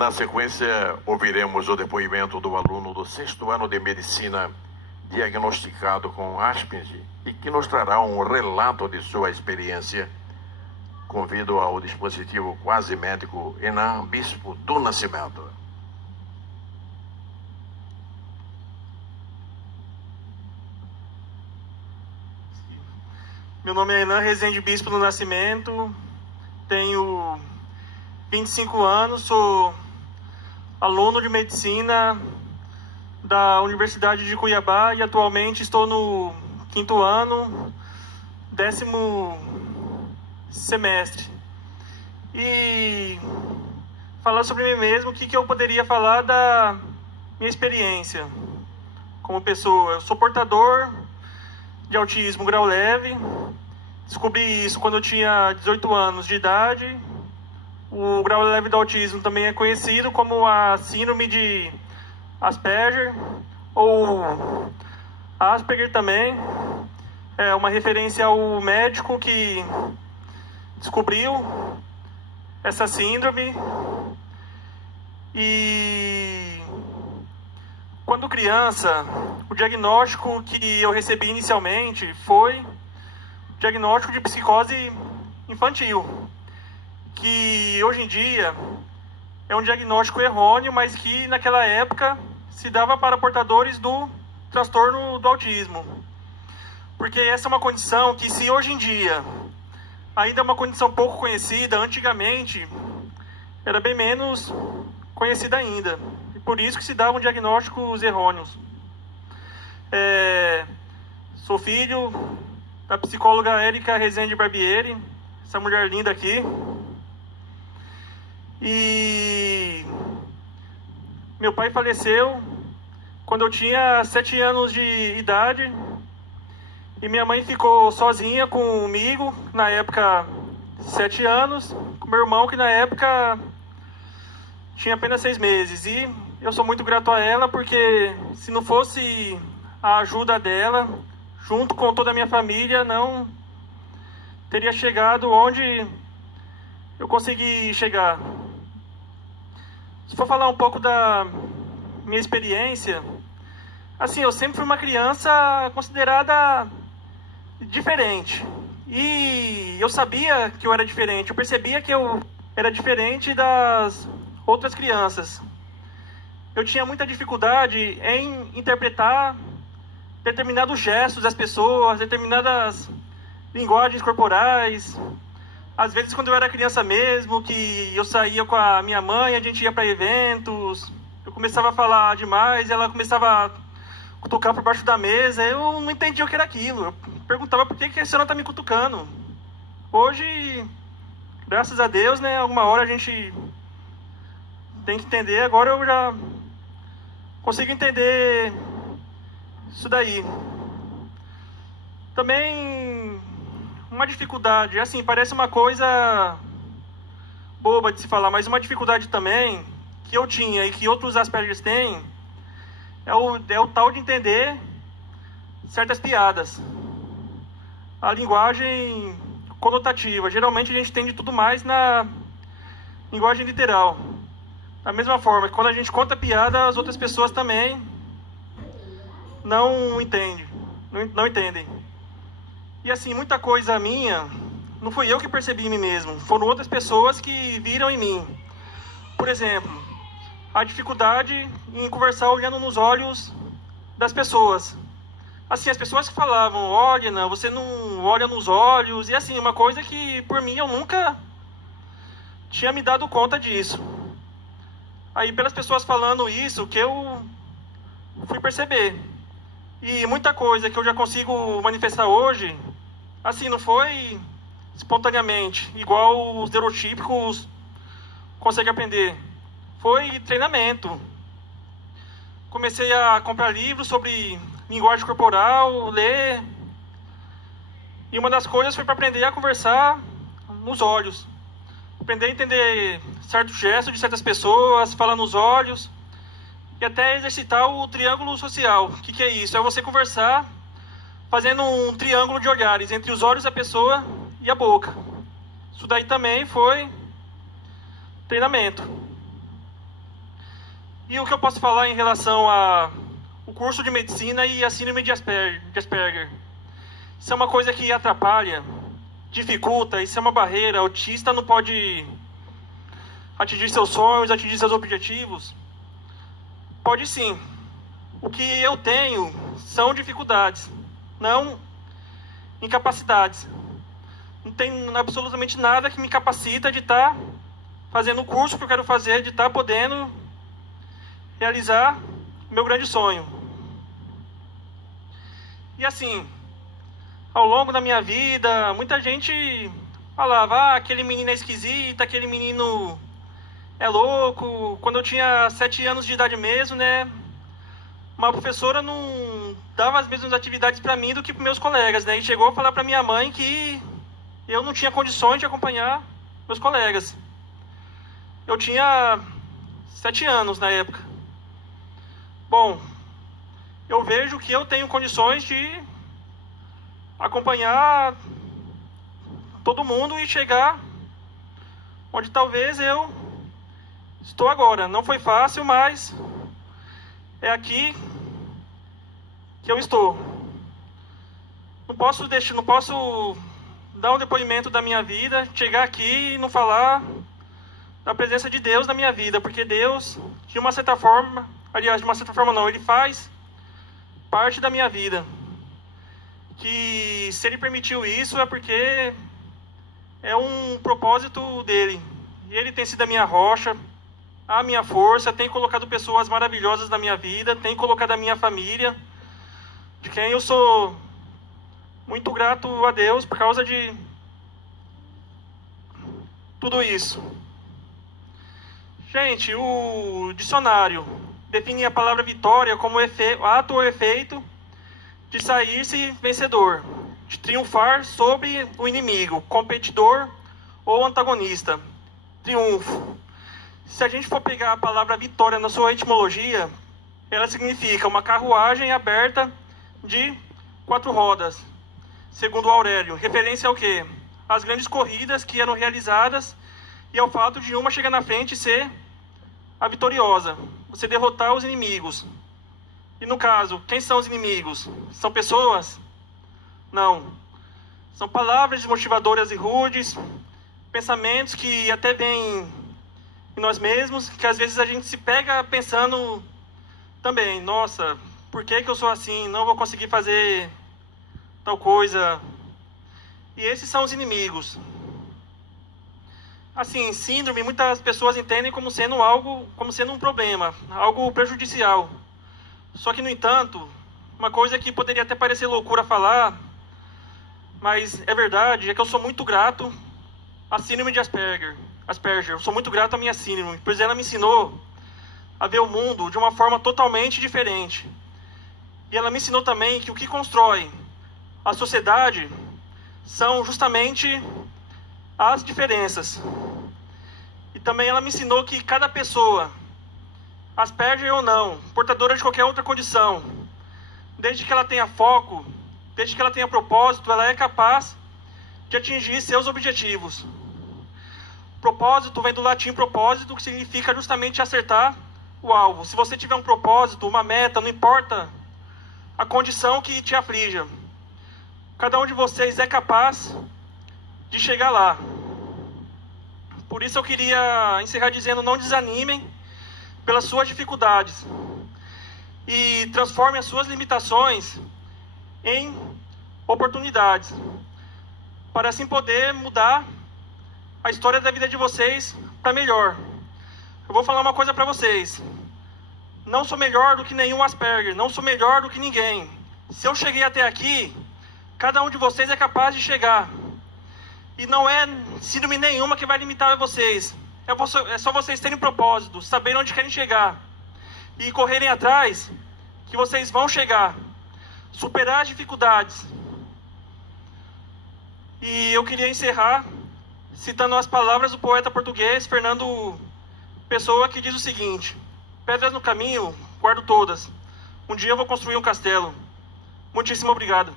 Na sequência, ouviremos o depoimento do aluno do 6º ano de Medicina diagnosticado com Asperger e que nos trará um relato de sua experiência. Convido ao dispositivo quase médico Enan Bispo do Nascimento. Meu nome é Enan Rezende Bispo do Nascimento, tenho 25 anos, sou aluno de medicina da Universidade de Cuiabá e atualmente estou no 5º ano, 10º semestre. E falar sobre mim mesmo, o que eu poderia falar da minha experiência como pessoa. Eu sou portador de autismo grau leve, descobri isso quando eu tinha 18 anos de idade. O grau leve do autismo também é conhecido como a síndrome de Asperger, ou Asperger também. É uma referência ao médico que descobriu essa síndrome. E quando criança, o diagnóstico que eu recebi inicialmente foi o diagnóstico de psicose infantil, que hoje em dia é um diagnóstico errôneo, mas que naquela época se dava para portadores do transtorno do autismo. Porque essa é uma condição que, se hoje em dia ainda é uma condição pouco conhecida, antigamente era bem menos conhecida ainda. E por isso que se davam diagnósticos errôneos. Sou filho da psicóloga Érica Rezende Barbieri, essa mulher linda aqui. E meu pai faleceu quando eu tinha 7 anos de idade. E minha mãe ficou sozinha comigo, na época 7 anos, com meu irmão, que na época tinha apenas 6 meses. E eu sou muito grato a ela, porque se não fosse a ajuda dela, junto com toda a minha família, não teria chegado onde eu consegui chegar. Se for falar um pouco da minha experiência, assim, eu sempre fui uma criança considerada diferente. E eu sabia que eu era diferente, eu percebia que eu era diferente das outras crianças. Eu tinha muita dificuldade em interpretar determinados gestos das pessoas, determinadas linguagens corporais. Às vezes, quando eu era criança mesmo, que eu saía com a minha mãe, a gente ia para eventos, eu começava a falar demais, ela começava a cutucar por baixo da mesa, eu não entendia o que era aquilo. Eu perguntava por que a senhora está me cutucando. Hoje, graças a Deus, né, alguma hora a gente tem que entender. Agora eu já consigo entender isso daí. Também uma dificuldade, assim, parece uma coisa boba de se falar, mas uma dificuldade também que eu tinha e que outros Aspergers têm é o tal de entender certas piadas. A linguagem conotativa. Geralmente a gente entende tudo mais na linguagem literal. Da mesma forma que quando a gente conta piada, as outras pessoas também não entendem. Não entendem. E assim, muita coisa minha, não fui eu que percebi em mim mesmo, foram outras pessoas que viram em mim. Por exemplo, a dificuldade em conversar olhando nos olhos das pessoas. Assim, as pessoas que falavam, olha, não, você não olha nos olhos, e assim, uma coisa que por mim eu nunca tinha me dado conta disso. Aí, pelas pessoas falando isso, que eu fui perceber. E muita coisa que eu já consigo manifestar hoje, assim, não foi espontaneamente, igual os neurotípicos conseguem aprender. Foi treinamento. Comecei a comprar livros sobre linguagem corporal, ler. E uma das coisas foi para aprender a conversar nos olhos. Aprender a entender certos gestos de certas pessoas, falar nos olhos. E até exercitar o triângulo social. O que é isso? É você conversar fazendo um triângulo de olhares entre os olhos da pessoa e a boca. Isso daí também foi treinamento. E o que eu posso falar em relação a o curso de medicina e a síndrome de Asperger? Isso é uma coisa que atrapalha, dificulta, isso é uma barreira. O autista não pode atingir seus sonhos, atingir seus objetivos? Pode sim. O que eu tenho são dificuldades, não incapacidades. Não tem absolutamente nada que me capacita de estar fazendo o curso que eu quero fazer, de estar podendo realizar o meu grande sonho. E assim, ao longo da minha vida, muita gente falava, aquele menino é esquisito, aquele menino é louco. Quando eu tinha 7 anos de idade mesmo, né, uma professora não dava as mesmas atividades para mim do que para meus colegas, né, e chegou a falar para minha mãe que eu não tinha condições de acompanhar meus colegas. Eu tinha 7 anos na época. Bom, eu vejo que eu tenho condições de acompanhar todo mundo e chegar onde talvez eu estou agora. Não foi fácil, mas é aqui que eu estou. Não posso dar um depoimento da minha vida, chegar aqui e não falar da presença de Deus na minha vida, porque Deus, de uma certa forma, aliás, de uma certa forma não, Ele faz parte da minha vida. Que se Ele permitiu isso é porque é um propósito dEle. E Ele tem sido a minha rocha, a minha força, tem colocado pessoas maravilhosas na minha vida, tem colocado a minha família, de quem eu sou muito grato a Deus por causa de tudo isso. Gente, o dicionário define a palavra vitória como ato ou efeito de sair-se vencedor, de triunfar sobre o inimigo, competidor ou antagonista. Triunfo. Se a gente for pegar a palavra vitória na sua etimologia, ela significa uma carruagem aberta de 4 rodas, segundo Aurélio. Referência ao quê? Às grandes corridas que eram realizadas e ao fato de uma chegar na frente e ser a vitoriosa, você derrotar os inimigos. E no caso, quem são os inimigos? São pessoas? Não. São palavras desmotivadoras e rudes, pensamentos que até vêm em nós mesmos, que às vezes a gente se pega pensando também, nossa, por que eu sou assim? Não vou conseguir fazer tal coisa. E esses são os inimigos. Assim, síndrome, muitas pessoas entendem como sendo um problema, algo prejudicial. Só que, no entanto, uma coisa que poderia até parecer loucura falar, mas é verdade, é que eu sou muito grato à síndrome de Asperger. Eu sou muito grato à minha síndrome, pois ela me ensinou a ver o mundo de uma forma totalmente diferente. E ela me ensinou também que o que constrói a sociedade são justamente as diferenças. E também ela me ensinou que cada pessoa, Asperger ou não, portadora de qualquer outra condição, desde que ela tenha foco, desde que ela tenha propósito, ela é capaz de atingir seus objetivos. Propósito vem do latim propósito, que significa justamente acertar o alvo. Se você tiver um propósito, uma meta, não importa a condição que te aflija, cada um de vocês é capaz de chegar lá. Por isso eu queria encerrar dizendo, não desanimem pelas suas dificuldades e transformem as suas limitações em oportunidades, para assim poder mudar a história da vida de vocês para melhor. Eu vou falar uma coisa para vocês. Não sou melhor do que nenhum Asperger, não sou melhor do que ninguém. Se eu cheguei até aqui, cada um de vocês é capaz de chegar. E não é síndrome nenhuma que vai limitar vocês. É só vocês terem propósito, saberem onde querem chegar e correrem atrás, que vocês vão chegar. Superar as dificuldades. E eu queria encerrar citando as palavras do poeta português Fernando Pessoa, que diz o seguinte: pedras no caminho, guardo todas. Um dia eu vou construir um castelo. Muitíssimo obrigado.